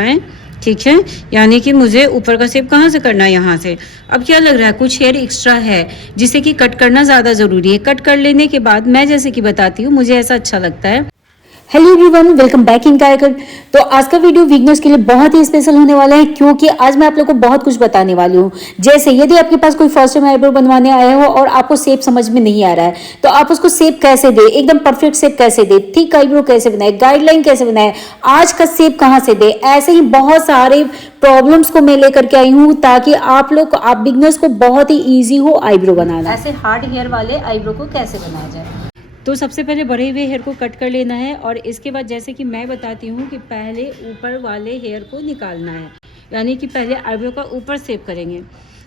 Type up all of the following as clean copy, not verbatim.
है, ठीक है। यानी कि मुझे ऊपर का शेप कहाँ से करना है, यहाँ से। अब क्या लग रहा है, कुछ हेयर एक्स्ट्रा है जिसे कि कट करना ज़्यादा ज़रूरी है। कट कर लेने के बाद मैं जैसे कि बताती हूँ, मुझे ऐसा अच्छा लगता है। Hello everyone, welcome back in कायकर। तो आज का वीडियो बिगनर्स के लिए बहुत ही स्पेशल होने वाला है, क्योंकि आज मैं आप लोगों को बहुत कुछ बताने वाली हूँ। जैसे यदि आपके पास कोई फर्स्ट टाइम आईब्रो बनवाने आया हो और आपको शेप समझ में नहीं आ रहा है, तो आप उसको शेप कैसे दे, एकदम परफेक्ट शेप कैसे दे, थिक आईब्रो कैसे बनाए, गाइडलाइन कैसे बनाए, आज का शेप कहाँ से दे, ऐसे ही बहुत सारे प्रॉब्लम्स को मैं लेकर के आई हूँ, ताकि आप बिगनर्स को बहुत ही ईजी हो आईब्रो बनाना। ऐसे हार्ड हेयर वाले आईब्रो को कैसे बनाया जाए। तो सबसे पहले बढ़े हुए हेयर को कट कर लेना है, और इसके बाद जैसे कि मैं बताती हूँ कि पहले ऊपर वाले हेयर को निकालना है, यानी कि पहले आईब्रो का ऊपर शेप करेंगे।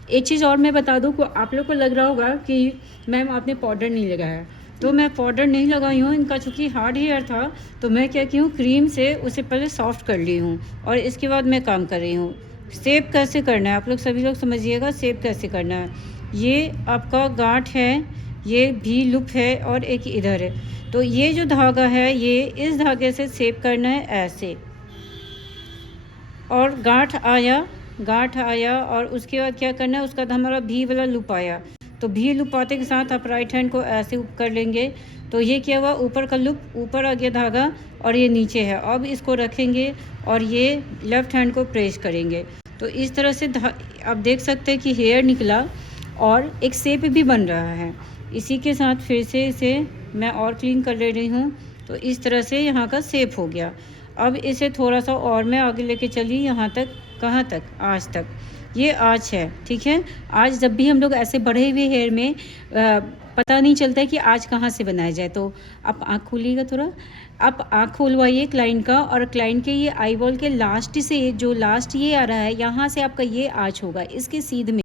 एक चीज़ और मैं बता दूँ, आप लोग को लग रहा होगा कि मैम आपने पाउडर नहीं लगाया, तो मैं पाउडर नहीं लगाई हूँ। इनका चूँकि हार्ड हेयर था, तो मैं क्या की हूँ, क्रीम से उसे पहले सॉफ्ट कर ली हूँ, और इसके बाद मैं काम कर रही हूँ। शेप कैसे करना है, आप लोग सभी लोग समझिएगा शेप कैसे करना है। ये आपका गांठ है, ये भी लुप है, और एक इधर है। तो ये जो धागा है, ये इस धागे से शेप करना है ऐसे, और गांठ आया, और उसके बाद क्या करना है, उसका हमारा भी वाला लुप आया, तो भी लुप आते के साथ आप राइट हैंड को ऐसे कर लेंगे। तो ये क्या हुआ, ऊपर का लुप, ऊपर आ गया धागा, और ये नीचे है। अब इसको रखेंगे और ये लेफ्ट हैंड को प्रेस करेंगे। तो इस तरह से आप देख सकते हैं कि हेयर निकला और एक शेप भी बन रहा है। इसी के साथ फिर से इसे मैं और क्लीन कर ले रही हूँ। तो इस तरह से यहाँ का शेप हो गया। अब इसे थोड़ा सा और मैं आगे लेके चली, यहाँ तक, कहाँ तक, आज तक। ये आज है, ठीक है। आज जब भी हम लोग ऐसे बढ़े हुए हेयर में पता नहीं चलता है कि आज कहाँ से बनाया जाए। तो आप आँख खोलिएगा थोड़ा, आप आँख खोलवाइए क्लाइंट का, और क्लाइंट के ये आई बॉल के लास्ट से, जो लास्ट ये आ रहा है, यहाँ से आपका ये आँच होगा, इसके सीध में।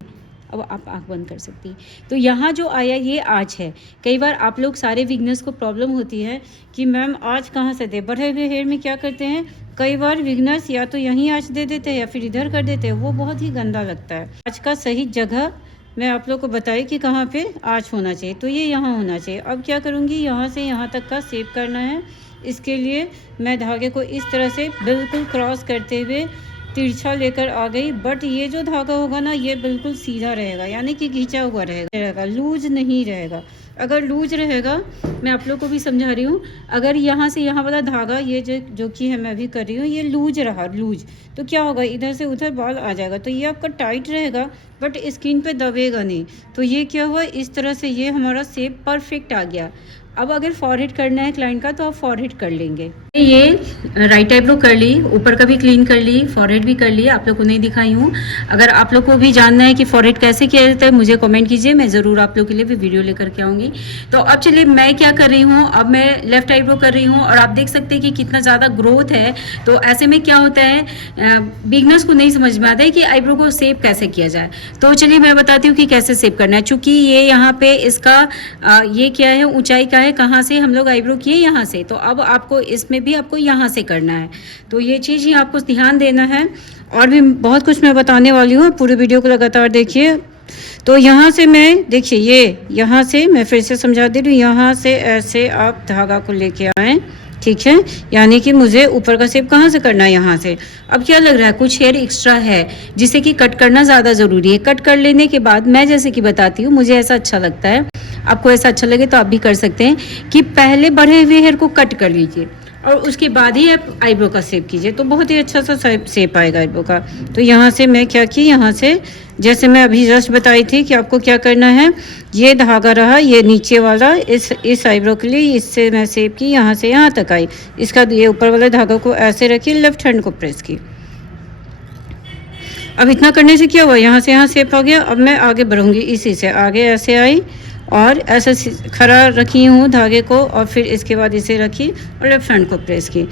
अब आप आँख बंद कर सकती। तो यहाँ जो आया ये आज है। कई बार आप लोग सारे विगनर्स को प्रॉब्लम होती है कि मैम आज कहाँ से दे। बढ़े हुए हेयर में क्या करते हैं, कई बार विगनर्स या तो यहीं आज दे देते हैं या फिर इधर कर देते हैं, वो बहुत ही गंदा लगता है। आज का सही जगह मैं आप लोग को बताई कि कहाँ पे आज होना चाहिए, तो ये यहाँ होना चाहिए। अब क्या करूँगी, यहाँ से यहाँ तक का शेप करना है। इसके लिए मैं धागे को इस तरह से बिल्कुल क्रॉस करते हुए तिरछा लेकर आ गई। बट ये जो धागा होगा ना, ये बिल्कुल सीधा रहेगा, यानी कि खींचा हुआ रहेगा, लूज नहीं रहेगा। अगर लूज रहेगा, मैं आप लोग को भी समझा रही हूँ, अगर यहाँ से यहाँ वाला धागा, ये जो कि है मैं भी कर रही हूँ, ये लूज रहा, लूज, तो क्या होगा, इधर से उधर बाल आ जाएगा। तो ये आपका टाइट रहेगा, बट स्किन पे दबेगा नहीं। तो ये क्या हुआ, इस तरह से ये हमारा शेप परफेक्ट आ गया। अब अगर फॉरहेड करना है क्लाइंट का, तो आप फॉरहेड कर लेंगे। ये राइट आईब्रो कर ली, ऊपर का भी क्लीन कर ली, फॉरहेड भी कर ली, आप लोग को नहीं दिखाई हूँ। अगर आप लोग को भी जानना है कि फॉरहेड कैसे किया जाता है, मुझे कमेंट कीजिए, मैं ज़रूर आप लोग के लिए भी वीडियो लेकर के आऊँगी। तो अब चलिए मैं क्या कर रही हूँ, अब मैं लेफ्ट आईब्रो कर रही हूँ, और आप देख सकते हैं कि कितना ज़्यादा ग्रोथ है। तो ऐसे में क्या होता है, बिगनर्स को नहीं समझ में आता है कि आईब्रो को शेप कैसे किया जाए। तो चलिए मैं बताती हूँ कि कैसे शेप करना है। चूँकि ये यहाँ पे इसका ये क्या है, ऊंचाई का है, कहाँ से हम लोग आईब्रो किए, यहाँ से। तो अब आपको इसमें भी आपको यहाँ से करना है। तो ये चीज़ ही आपको ध्यान देना है, और भी बहुत कुछ मैं बताने वाली हूँ, पूरे वीडियो को लगातार देखिए। तो यहाँ से मैं, देखिए ये यहाँ से मैं फिर से समझा दे रही हूँ, यहाँ से ऐसे आप धागा को लेके आएँ, ठीक है। यानी कि मुझे ऊपर का शेप कहाँ से करना है, यहाँ से। अब क्या लग रहा है, कुछ हेयर एक्स्ट्रा है जिसे कि कट करना ज़्यादा ज़रूरी है। कट कर लेने के बाद मैं जैसे कि बताती हूँ, मुझे ऐसा अच्छा लगता है, आपको ऐसा अच्छा लगे तो आप भी कर सकते हैं कि पहले बढ़े हुए हेयर को कट कर लीजिए, और उसके बाद ही आप आईब्रो का शेप कीजिए, तो बहुत ही अच्छा सा शेप आएगा आईब्रो का। तो यहाँ से मैं क्या की, यहाँ से जैसे मैं अभी जस्ट बताई थी कि आपको क्या करना है, ये धागा रहा, ये नीचे वाला, इस आईब्रो के लिए इससे मैं शेप की, यहाँ से यहाँ तक आई। इसका ये ऊपर वाले धागा को ऐसे रखिए, लेफ्ट हैंड को प्रेस की। अब इतना करने से क्या हुआ, यहाँ से यहाँ शेप आ गया। अब मैं आगे बढ़ूँगी, इसी से आगे ऐसे आई, और ऐसे खड़ा रखी हूँ धागे को, और फिर इसके बाद इसे रखी और लेफ्ट हैंड को प्रेस की।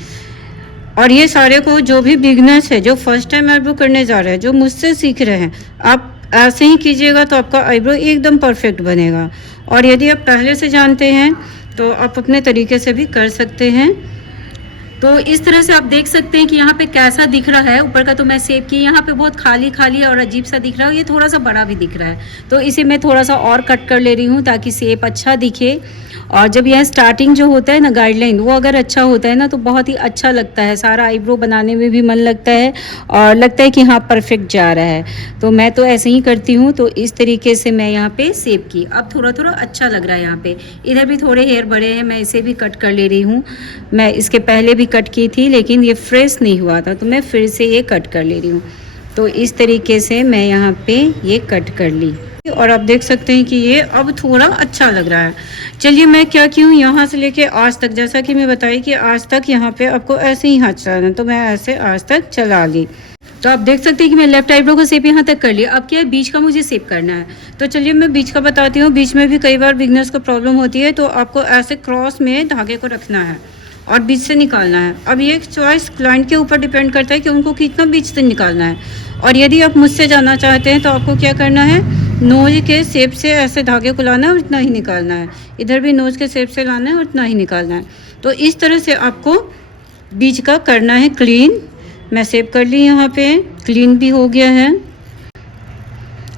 और ये सारे को, जो भी बिगनर्स है, जो फर्स्ट टाइम आईब्रो करने जा रहे हैं, जो मुझसे सीख रहे हैं, आप ऐसे ही कीजिएगा तो आपका आईब्रो एकदम परफेक्ट बनेगा। और यदि आप पहले से जानते हैं तो आप अपने तरीके से भी कर सकते हैं। तो इस तरह से आप देख सकते हैं कि यहाँ पे कैसा दिख रहा है। ऊपर का तो मैं सेव की, यहाँ पे बहुत खाली खाली और अजीब सा दिख रहा है, ये थोड़ा सा बड़ा भी दिख रहा है। तो इसे मैं थोड़ा सा और कट कर ले रही हूँ ताकि शेप अच्छा दिखे। और जब यह स्टार्टिंग जो होता है ना गाइडलाइन, वो अगर अच्छा होता है ना तो बहुत ही अच्छा लगता है, सारा आईब्रो बनाने में भी मन लगता है और लगता है कि हाँ परफेक्ट जा रहा है। तो मैं तो ऐसे ही करती हूँ। तो इस तरीके से मैं यहाँ पे शेप की, अब थोड़ा थोड़ा अच्छा लग रहा है। यहाँ पे इधर भी थोड़े हेयर बड़े हैं, मैं इसे भी कट कर ले रही हूँ। मैं इसके पहले भी कट की थी लेकिन ये फ्रेश नहीं हुआ था, तो मैं फिर से ये कट कर ले रही हूँ। तो इस तरीके से मैं यहाँ पे ये कट कर ली और आप देख सकते हैं कि ये अब थोड़ा अच्छा लग रहा है। चलिए मैं क्या की हूँ, यहाँ से लेके आज तक, जैसा कि मैं बताई कि आज तक यहाँ पे आपको ऐसे ही हाथ चलाना, तो मैं ऐसे आज तक चला ली। तो आप देख सकते हैं कि मैं लेफ्ट आईब्रो का शेप यहाँ तक कर लिया। अब क्या है, बीच का मुझे शेप करना है। तो चलिए मैं बीच का बताती हूँ। बीच में भी कई बार बिगनर्स को प्रॉब्लम होती है, तो आपको ऐसे क्रॉस में धागे को रखना है और बीच से निकालना है। अब ये चॉइस क्लाइंट के ऊपर डिपेंड करता है कि उनको कितना बीच से निकालना है। और यदि आप मुझसे जानना चाहते हैं तो आपको क्या करना है, नोज के शेप से ऐसे धागे को लाना है और इतना ही निकालना है। इधर भी नोज के शेप से लाना है और इतना ही निकालना है। तो इस तरह से आपको बीच का करना है क्लीन। मैं शेप कर ली, यहाँ पे क्लीन भी हो गया है।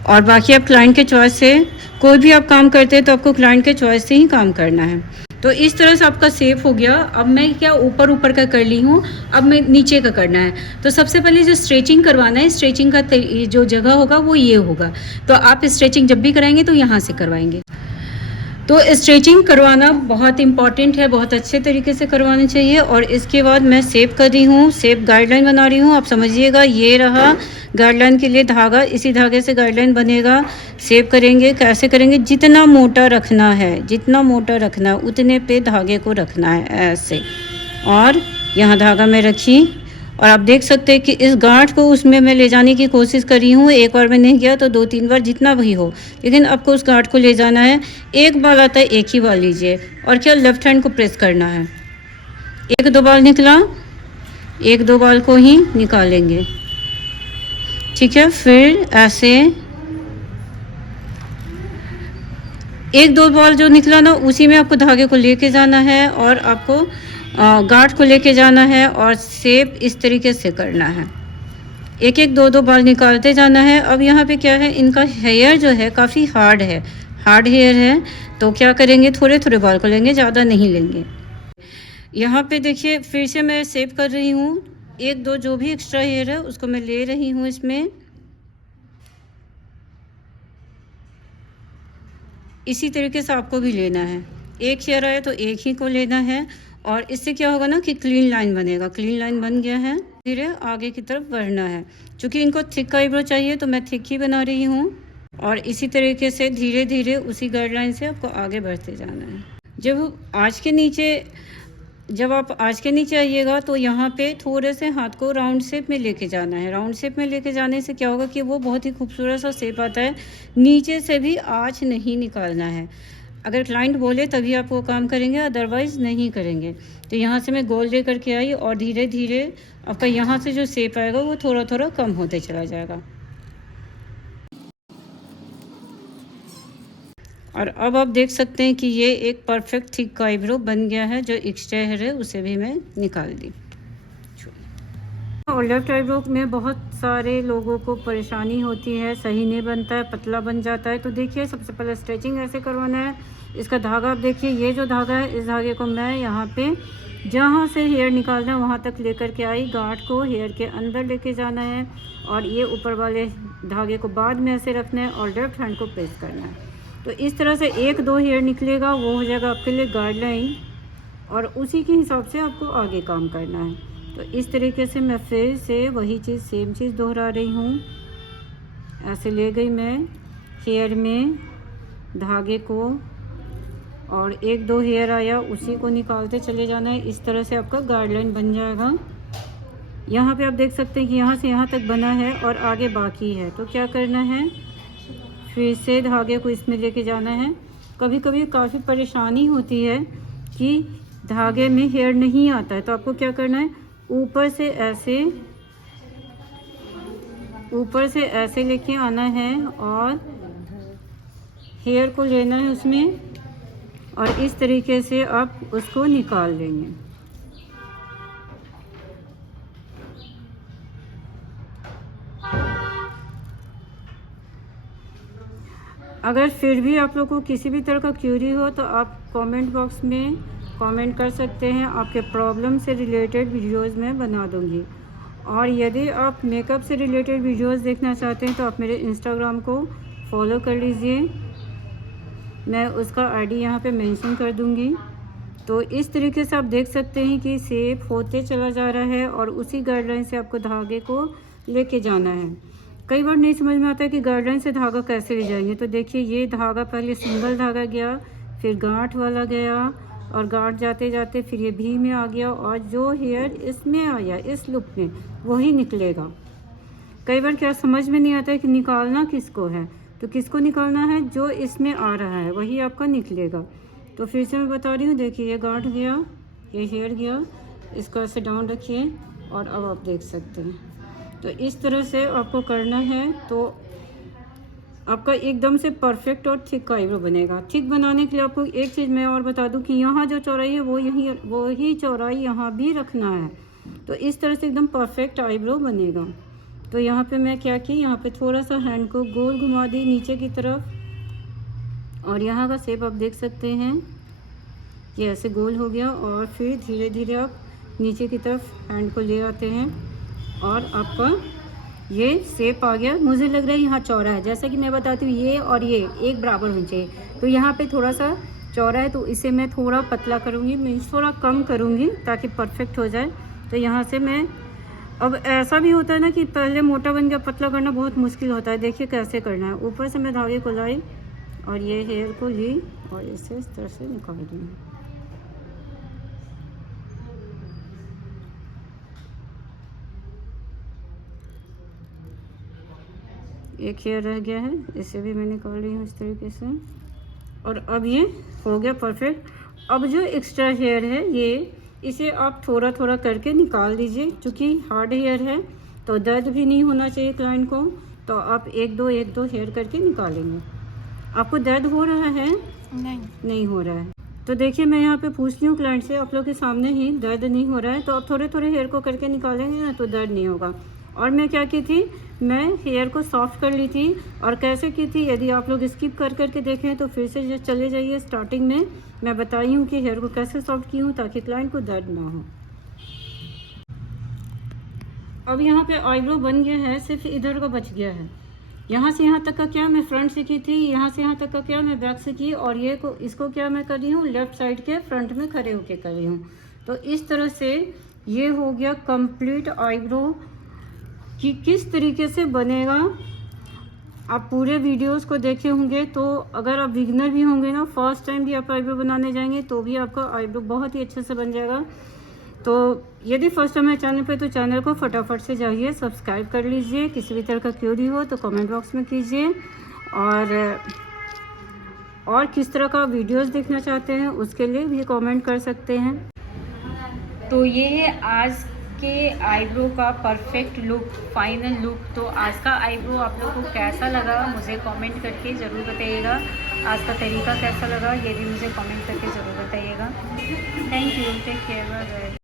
और बाकी आप क्लाइंट के चॉइस से, कोई भी आप काम करते हैं तो आपको क्लाइंट के चॉइस से ही काम करना है। तो इस तरह से आपका सेफ हो गया। अब मैं क्या ऊपर ऊपर का कर ली हूँ, अब मैं नीचे का करना है। तो सबसे पहले जो स्ट्रेचिंग करवाना है, स्ट्रेचिंग का जो जगह होगा वो ये होगा। तो आप स्ट्रेचिंग जब भी कराएंगे तो यहाँ से करवाएंगे। तो स्ट्रेचिंग करवाना बहुत इंपॉर्टेंट है, बहुत अच्छे तरीके से करवाना चाहिए। और इसके बाद मैं शेप कर रही हूँ, शेप गाइडलाइन बना रही हूँ। आप समझिएगा, ये रहा गाइडलाइन के लिए धागा, इसी धागे से गाइडलाइन बनेगा। शेप करेंगे, कैसे करेंगे, जितना मोटा रखना है, जितना मोटा रखना है उतने पे धागे को रखना है ऐसे। और यहाँ धागा मैं रखी और आप देख सकते हैं कि इस गांठ को उसमें मैं ले जाने की कोशिश कर रही हूँ। एक बार में नहीं गया तो 2-3 बार, जितना भी हो, लेकिन आपको उस गांठ को ले जाना है। एक बाल आता है, एक ही बाल लीजिए और क्या लेफ्ट हैंड को प्रेस करना है। 1-2 बाल निकला, 1-2 बाल को ही निकालेंगे, ठीक है। फिर ऐसे 1-2 बाल जो निकला ना, उसी में आपको धागे को लेके जाना है और आपको गांठ को लेके जाना है और शेप इस तरीके से करना है। 1-1, 2-2 बाल निकालते जाना है। अब यहाँ पे क्या है, इनका हेयर जो है काफ़ी हार्ड है, हार्ड हेयर है। तो क्या करेंगे, थोड़े थोड़े बाल को लेंगे, ज़्यादा नहीं लेंगे। यहाँ पे देखिए फिर से मैं शेप कर रही हूँ। 1-2 जो भी एक्स्ट्रा हेयर है उसको मैं ले रही हूँ इसमें। इसी तरीके से आपको भी लेना है। एक हेयर आया तो एक ही को लेना है। और इससे क्या होगा ना कि क्लीन लाइन बनेगा। क्लीन लाइन बन गया है, धीरे आगे की तरफ बढ़ना है। क्योंकि इनको थिक आईब्रो चाहिए तो मैं थिक ही बना रही हूँ। और इसी तरीके से धीरे धीरे उसी गाइडलाइन से आपको आगे बढ़ते जाना है। जब आप आज के नीचे आइएगा तो यहाँ पे थोड़े से हाथ को राउंड शेप में लेके जाना है। राउंड शेप में लेके जाने से क्या होगा कि वो बहुत ही खूबसूरत सा शेप आता है। नीचे से भी आँच नहीं निकालना है। अगर क्लाइंट बोले तभी आप वो काम करेंगे, अदरवाइज़ नहीं करेंगे। तो यहाँ से मैं गोल दे करके आई और धीरे धीरे आपका यहाँ से जो शेप आएगा वो थोड़ा थोड़ा कम होते चला जाएगा। और अब आप देख सकते हैं कि ये एक परफेक्ट थिक आईब्रो बन गया है। जो एक्स्ट्रा हेयर है उसे भी मैं निकाल दी। और लेफ्ट आईब्रो में बहुत सारे लोगों को परेशानी होती है, सही नहीं बनता है, पतला बन जाता है। तो देखिए सबसे पहले स्ट्रेचिंग ऐसे करवाना है। इसका धागा आप देखिए, ये जो धागा है, इस धागे को मैं यहाँ पे जहाँ से हेयर निकालना है वहाँ तक लेकर के आई। गांठ को हेयर के अंदर लेके जाना है और ये ऊपर वाले धागे को बाद में ऐसे रखना है और लेफ्ट हैंड को प्रेस करना है। तो इस तरह से 1-2 हेयर निकलेगा, वो हो जाएगा आपके लिए गाइडलाइन। और उसी के हिसाब से आपको आगे काम करना है। तो इस तरीके से मैं फिर से वही चीज़, सेम चीज़ दोहरा रही हूँ। ऐसे ले गई मैं हेयर में धागे को और 1-2 हेयर आया, उसी को निकालते चले जाना है। इस तरह से आपका गाइडलाइन बन जाएगा। यहाँ पे आप देख सकते हैं कि यहाँ से यहाँ तक बना है और आगे बाकी है। तो क्या करना है, फिर से धागे को इसमें लेके जाना है। कभी कभी काफ़ी परेशानी होती है कि धागे में हेयर नहीं आता है, तो आपको क्या करना है, ऊपर से ऐसे लेके आना है और हेयर को लेना है उसमें और इस तरीके से आप उसको निकाल लेंगे। अगर फिर भी आप लोग को किसी भी तरह का क्यूरी हो तो आप कमेंट बॉक्स में कमेंट कर सकते हैं, आपके प्रॉब्लम से रिलेटेड वीडियोस मैं बना दूंगी। और यदि आप मेकअप से रिलेटेड वीडियोस देखना चाहते हैं तो आप मेरे इंस्टाग्राम को फॉलो कर लीजिए, मैं उसका आईडी यहाँ पे मेंशन कर दूंगी। तो इस तरीके से आप देख सकते हैं कि शेप होते चला जा रहा है और उसी गाइडलाइन से आपको धागे को लेके जाना है। कई बार नहीं समझ में आता है कि गाइडलाइन से धागा कैसे ले जाएंगे। तो देखिए ये धागा पहले सिंगल धागा गया, फिर गांठ वाला गया और गांठ जाते जाते फिर ये भी में आ गया और जो हेयर इसमें आया इस लुक में वही निकलेगा। कई बार क्या समझ में नहीं आता है कि निकालना किसको है, तो किसको निकालना है, जो इसमें आ रहा है वही आपका निकलेगा। तो फिर से मैं बता रही हूँ, देखिए ये गांठ गया, ये हेयर गया, इसको ऐसे डाउन रखिए और अब आप देख सकते हैं। तो इस तरह से आपको करना है तो आपका एकदम से परफेक्ट और थिक आईब्रो बनेगा। थिक बनाने के लिए आपको एक चीज़ मैं और बता दूं कि यहाँ जो चौड़ाई है वो ही चौड़ाई यहाँ भी रखना है। तो इस तरह से एकदम परफेक्ट आईब्रो बनेगा। तो यहाँ पे मैं क्या की, यहाँ पे थोड़ा सा हैंड को गोल घुमा दी नीचे की तरफ और यहाँ का शेप आप देख सकते हैं, ये ऐसे गोल हो गया। और फिर धीरे धीरे आप नीचे की तरफ हैंड को ले आते हैं और आपका ये शेप आ गया। मुझे लग रहा है यहाँ चौड़ा है, जैसा कि मैं बताती हूँ ये और ये एक बराबर होना चाहिए। तो यहाँ पे थोड़ा सा चौड़ा है तो इसे मैं थोड़ा पतला करूँगी, मैं थोड़ा कम करूँगी ताकि परफेक्ट हो जाए। तो यहाँ से मैं, अब ऐसा भी होता है ना कि पहले मोटा बन गया, पतला करना बहुत मुश्किल होता है। देखिए कैसे करना है। ऊपर से मैं धागे को लाई और ये हेयर को ली और इसे इस तरह से निकाल दूँगी। एक हेयर रह गया है, इसे भी मैं निकाल रही हूँ इस तरीके से। और अब ये हो गया परफेक्ट। अब जो एक्स्ट्रा हेयर है ये, इसे आप थोड़ा थोड़ा करके निकाल दीजिए। क्योंकि हार्ड हेयर है तो दर्द भी नहीं होना चाहिए क्लाइंट को, तो आप एक दो हेयर करके निकालेंगे। आपको दर्द हो रहा है? नहीं हो रहा है। तो देखिए मैं यहाँ पे पूछती हूँ क्लाइंट से, आप लोग के सामने ही दर्द नहीं हो रहा है तो आप थोड़े थोड़े हेयर को करके निकालेंगे ना तो दर्द नहीं होगा। और मैं क्या की थी, मैं हेयर को सॉफ्ट कर ली थी। और कैसे की थी, यदि आप लोग स्किप कर करके देखें तो फिर से चले जाइए। स्टार्टिंग में मैं बताई हूँ कि हेयर को कैसे सॉफ्ट की हूँ ताकि क्लाइंट को दर्द ना हो। अब यहाँ पे आईब्रो बन गया है, सिर्फ इधर का बच गया है। यहाँ से यहाँ तक का क्या मैं फ्रंट से की थी, यहाँ से यहाँ तक का क्या मैं बैक से की, और ये को इसको क्या मैं कर रही हूँ लेफ्ट साइड के फ्रंट में खड़े होके कर रही हूँ। तो इस तरह से ये हो गया कंप्लीट आईब्रो। कि किस तरीके से बनेगा, आप पूरे वीडियोस को देखे होंगे। तो अगर आप बिगिनर भी होंगे ना, फर्स्ट टाइम भी आप आईब्रो बनाने जाएंगे तो भी आपका आईब्रो बहुत ही अच्छे से बन जाएगा। तो यदि फर्स्ट टाइम है चैनल पे तो चैनल को फटाफट से जाइए सब्सक्राइब कर लीजिए। किसी भी तरह का क्वेरी हो तो कमेंट बॉक्स में कीजिए। और किस तरह का वीडियोस देखना चाहते हैं उसके लिए भी कमेंट कर सकते हैं। तो ये है आज के आईब्रो का परफेक्ट लुक, फाइनल लुक। तो आज का आईब्रो आप लोगों को कैसा लगा मुझे कमेंट करके ज़रूर बताइएगा। आज का तरीका कैसा लगा ये भी मुझे कमेंट करके ज़रूर बताइएगा। Thank you, take care, bye bye.